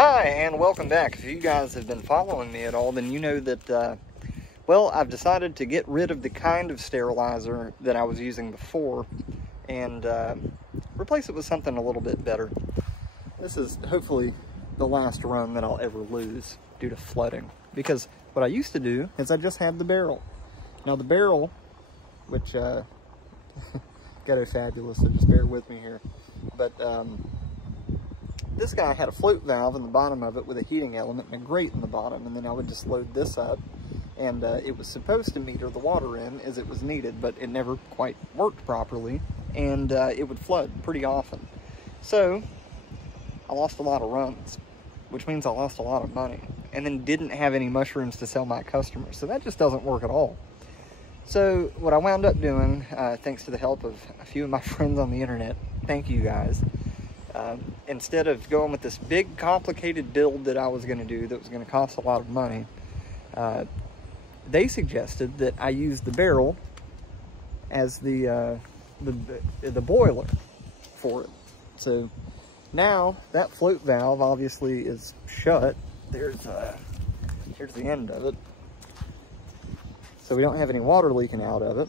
Hi, and welcome back. If you guys have been following me at all, then you know that, well, I've decided to get rid of the kind of sterilizer that I was using before and replace it with something a little bit better. This is hopefully the last run that I'll ever lose due to flooding. Because what I used to do is I just had the barrel. Now the barrel, which, ghetto fabulous, so just bear with me here. But, this guy had a float valve in the bottom of it with a heating element and a grate in the bottom, and then I would just load this up, and it was supposed to meter the water in as it was needed, but it never quite worked properly, and it would flood pretty often. So I lost a lot of runs, which means I lost a lot of money, and then didn't have any mushrooms to sell my customers, so that just doesn't work at all. So what I wound up doing, thanks to the help of a few of my friends on the internet, thank you guys, instead of going with this big complicated build that I was going to do that was going to cost a lot of money, they suggested that I use the barrel as the boiler for it. So now that float valve obviously is shut. Here's the end of it. So we don't have any water leaking out of it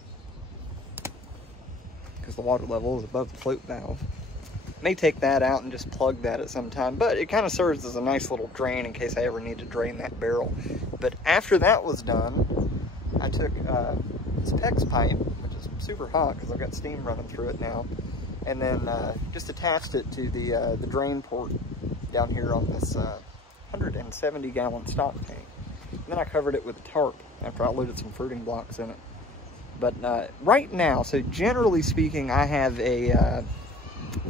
because the water level is above the float valve. May take that out and just plug that at some time, but it kind of serves as a nice little drain in case I ever need to drain that barrel. But after that was done, I took this PEX pipe, which is super hot because I've got steam running through it now, and then just attached it to the drain port down here on this 170-gallon stock tank. And then I covered it with a tarp after I loaded some fruiting blocks in it. But right now, so generally speaking, I have a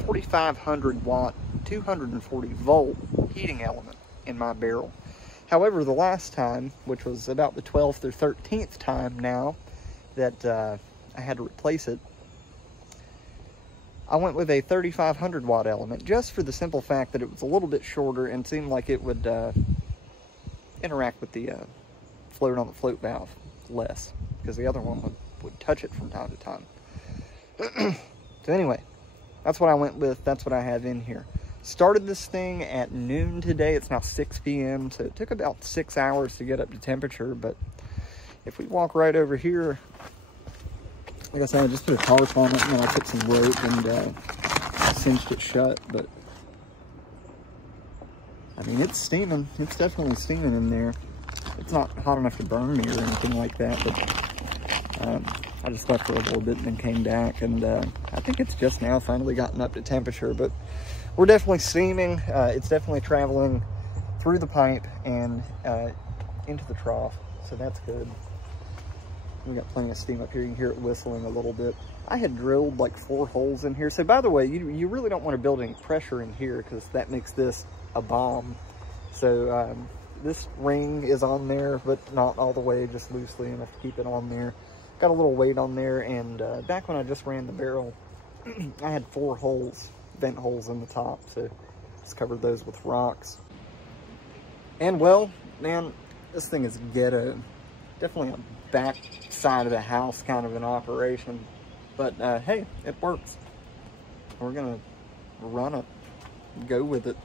4,500 watt, 240 volt heating element in my barrel. However, the last time, which was about the 12th or 13th time now that I had to replace it, I went with a 3,500 watt element just for the simple fact that it was a little bit shorter and seemed like it would interact with the float on the float valve less, because the other one would touch it from time to time. So anyway, that's what I went with. That's what I have in here. Started this thing at noon today. It's now 6 p.m. So it took about 6 hours to get up to temperature. But if we walk right over here, like I said, I just put a tarp on it and then I put some rope and cinched it shut. But I mean, it's steaming. It's definitely steaming in there. It's not hot enough to burn me or anything like that. But I just left for a little bit and then came back, and I think it's just now finally gotten up to temperature, but we're definitely steaming. It's definitely traveling through the pipe and into the trough, so that's good. We got plenty of steam up here. You can hear it whistling a little bit. I had drilled like 4 holes in here. So by the way, you really don't want to build any pressure in here because that makes this a bomb. So this ring is on there, but not all the way, just loosely enough to keep it on there. Got a little weight on there, and back when I just ran the barrel, I had 4 holes, vent holes in the top, so just covered those with rocks. And well, man, this thing is ghetto. Definitely a back side of the house kind of an operation, but hey, it works. We're gonna run it, go with it.